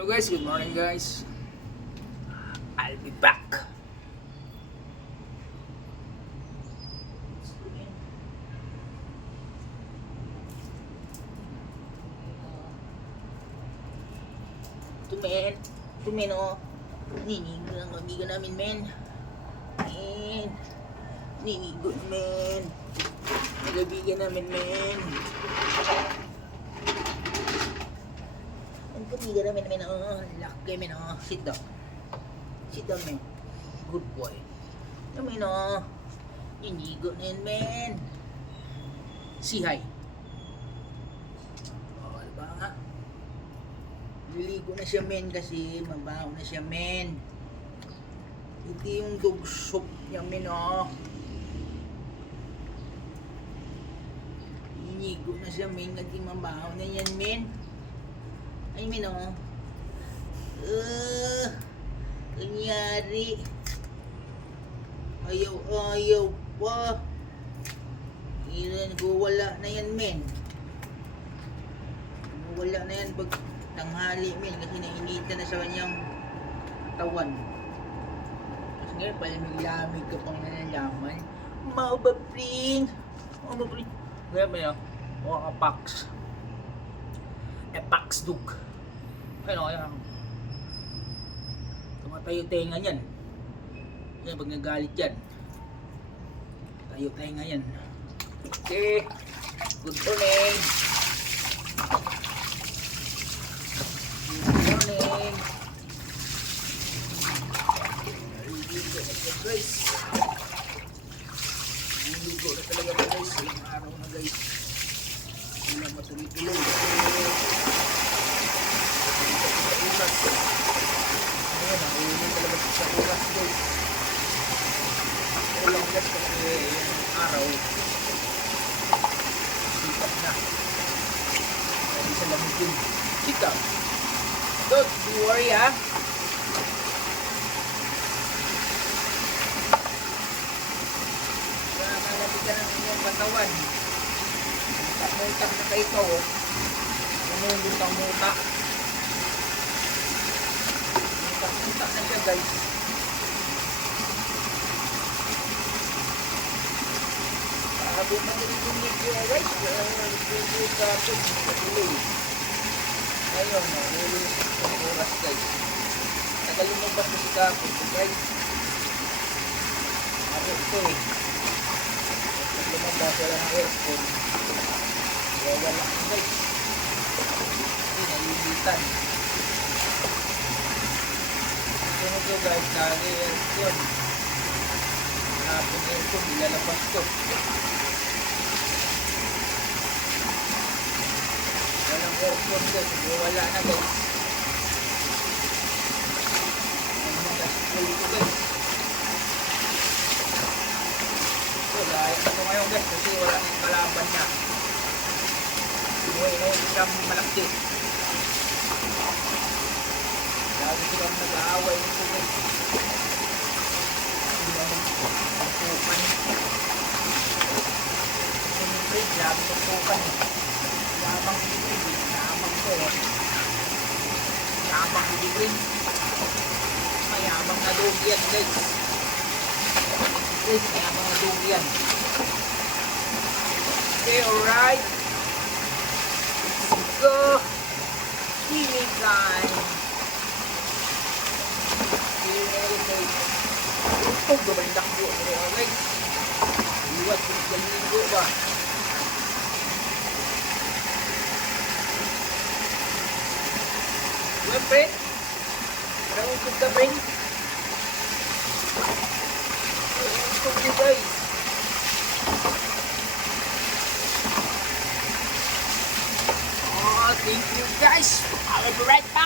Hello guys, good morning guys. I'll be back. Tumen oh. Ninigo ang kaibigan namin men. Ninigo men. Ang kaibigan namin men. Ang kaibigan namin men oh. Laki men oh. Sit down. Sit down men. Good boy. Men oh. Ninigo na yan men. Say hi. Oh, diba nga? Liligo na siya men kasi mabaho na siya men. Ito yung dog soup niya men oh. Liligo na siya men kasi mabaho na yan men. Ay men oh. Kanyari. Ayaw pa. Ilan ko wala na yan men. Wala na yan pag tanghali men kasi nainitan na sa kanyang katawan. Kasi ngayon pala may lamig ka pang nalalaman. Maubapring. Kaya ba yun? O kapax. Epax dug. Ayun o, yan. Tumatayo tenga yan. Yan pag nagalit yan. Tayo tenga yan. Okay. Good morning. Morning. Guys, niligo na talaga ba guys? Ilang araw na guys. Ilang matuloy-tuloy. Ngayon, nakunin talaga sa oras guys. Ilang guys kasi yung araw sikat na. Hindi sa lamigin. Sikat. Don't worry ha. Kaya malamig ka ng inyong katawan. Mutak na kayo ito oh. Namumutang mutak. Mutak na siya guys. Sabi magaling yung medyo guys. Medyo kapag patuloy. Ngayon, nahulis ang oras guys. Tagal lumabas na si Kapit guys. Ako ito eh. Pag lumabas wala ng aircon. Kaya wala ko guys. Hindi nalilitan. Ito na ito guys. Dahil aircon. Hapon aircon. Ilalabas ko. Walang aircon guys, wala na guys. Ang mga school ko guys. So lahat ito ngayon guys kasi wala nang kalaban niya. Buhay na isang malaki. Lagi silang nag-aaway nito guys. Hindi naman magpupan. Siyempre, lagi magpupan eh. Yabang hindi, yabang ko eh. Yabang hindi, mayabang na dog yan guys. Guys, mayabang na dog yan. Okay, alright. Let's go. Kinigan. Ito, gabandak po. Guys, iwas kung galigo ba. Well, friend, parang usog ka, friend. Parang usog nyo, guys. Oh, thank you, guys. I'll be right